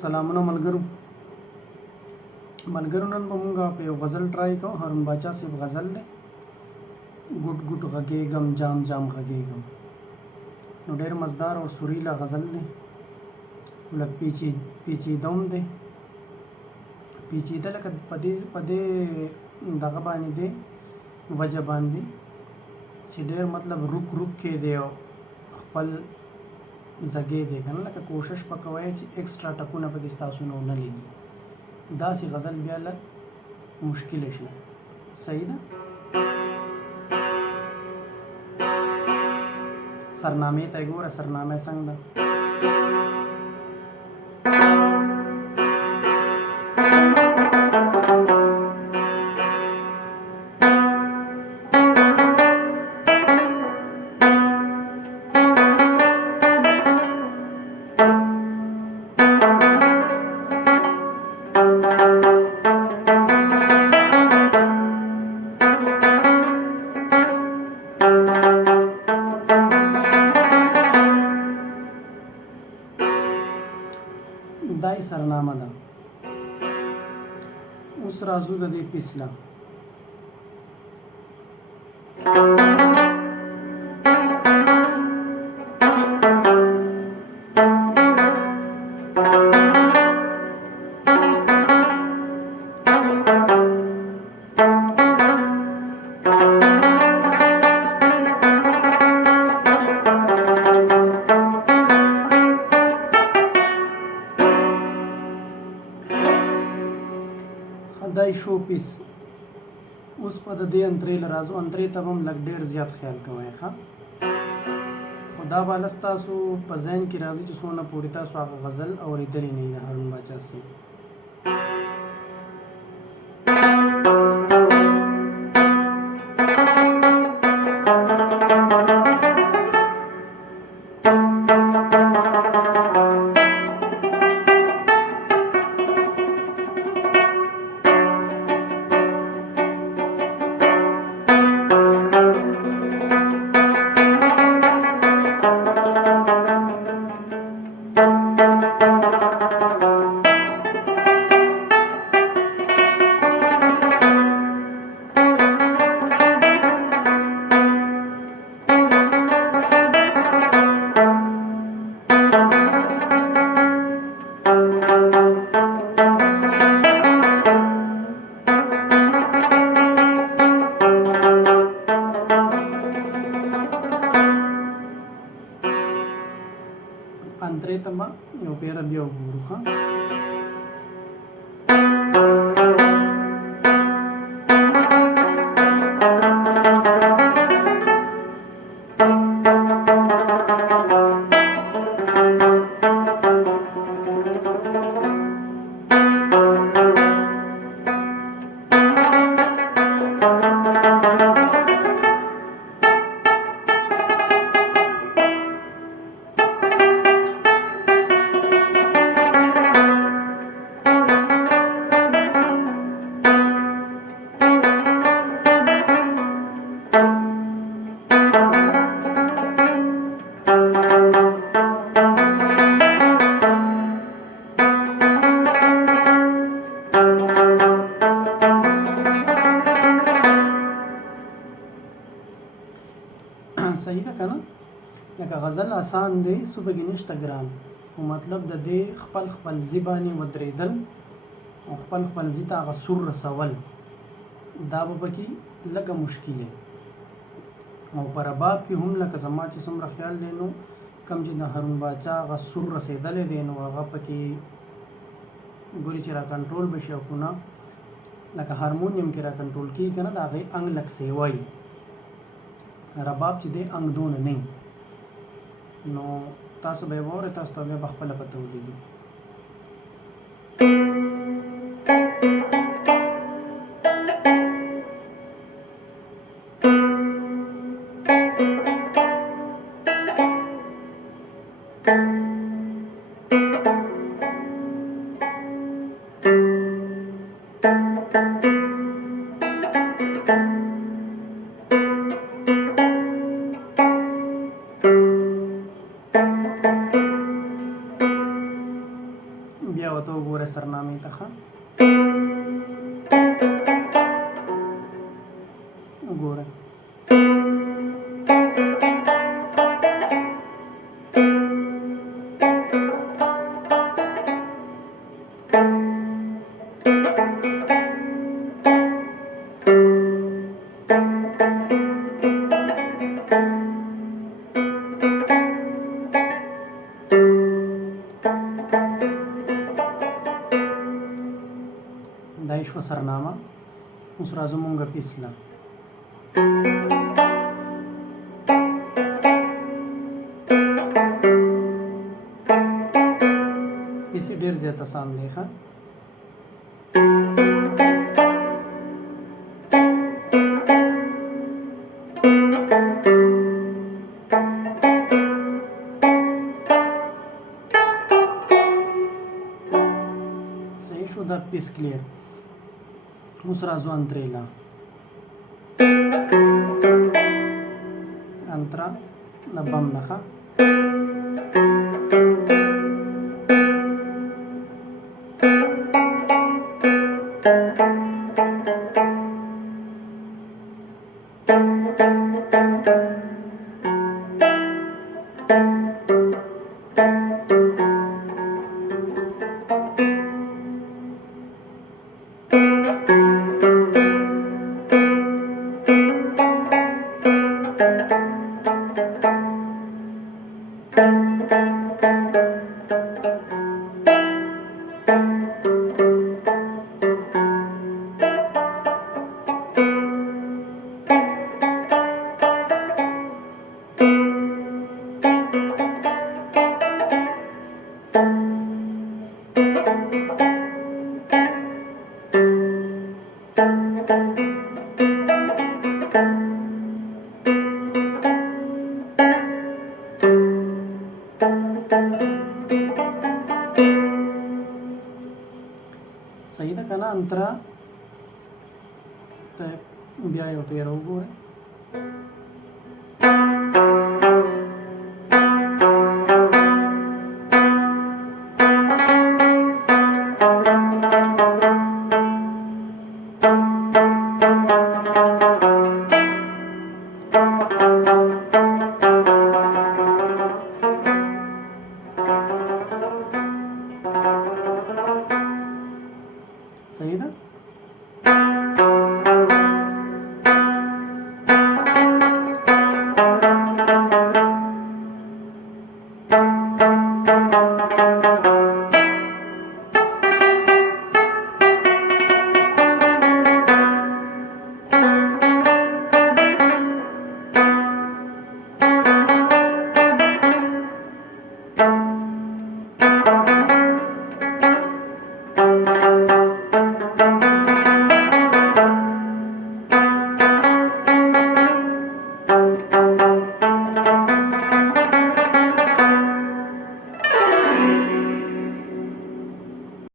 سلامونه ملګرو نن به مونږ په یو غزل ټرای کوو. هارون باچا صاحب غزل دی. ګوټ ګوټ غږېږم جام جام غږېږم. نو ډېر مزدار او سریلا غزل دی. لږ پیچیده هم دی. پیچیده لکه په دې دغه باندې دی وجه باندې چې ډېر مطلب روک کې دی او خپل زګې دی که نه، لکه کوشش به کوئ چې ایکسټرا ټکونه پکې ستاسو نه ونه لګي. داسې غزل بیا لږ مشکله شي. صحیح ده. سرنامې ته یې ګوره، سرنامه څنګه ده. دای سرنامه ده. اوس راځو د دې پیسله. دای شو پیس. اوس په د دې انترې له راځو. انترې ته به هم لږ ډېر زیات خیال کوئ ښه. خو دا به هله ستاسو په ذهن کې راځي چې څونه پورې تاسو هغه غزل اورېدلې نه وي د هارون باچا صاحب. انترې ته به یو پیره بیا وګورو ښه. صحیح ده که نه. لکه غزل آسان دی، څه پکې نشته ګران. خو مطلب د دې خپل ځي باندې ودرېدل او خپل ځي ته هغه سور رسول، دا به پکې لږه مشکل دی. او په رباب کې هم لکه زما چې څومره خیال دی نو کوم چې د هارون باچا هغه سور رسېدلی دی نو هغه پکې ګوري چې را کنټرول به شي او که نه لکه هارمونیم کې را کنټرول کېږي که نه د هغې انګ لږ سیوایي. رباب چې دی انګ دونه نه نو تاسو به یې واورئ، تاسو ته بیا به خپله پته ولګي. وګوره سرنامې ته ښه وګوره دا شو سرنامه اوس راځو مونږ پیسله پیسې ډېر زیات آسان دی ښه صحیح شو دا پیس کلیر اوس راځو انتریلا انترا د بم نښه صحیح ده که نه انترا ته بیا یو پیر وګورئ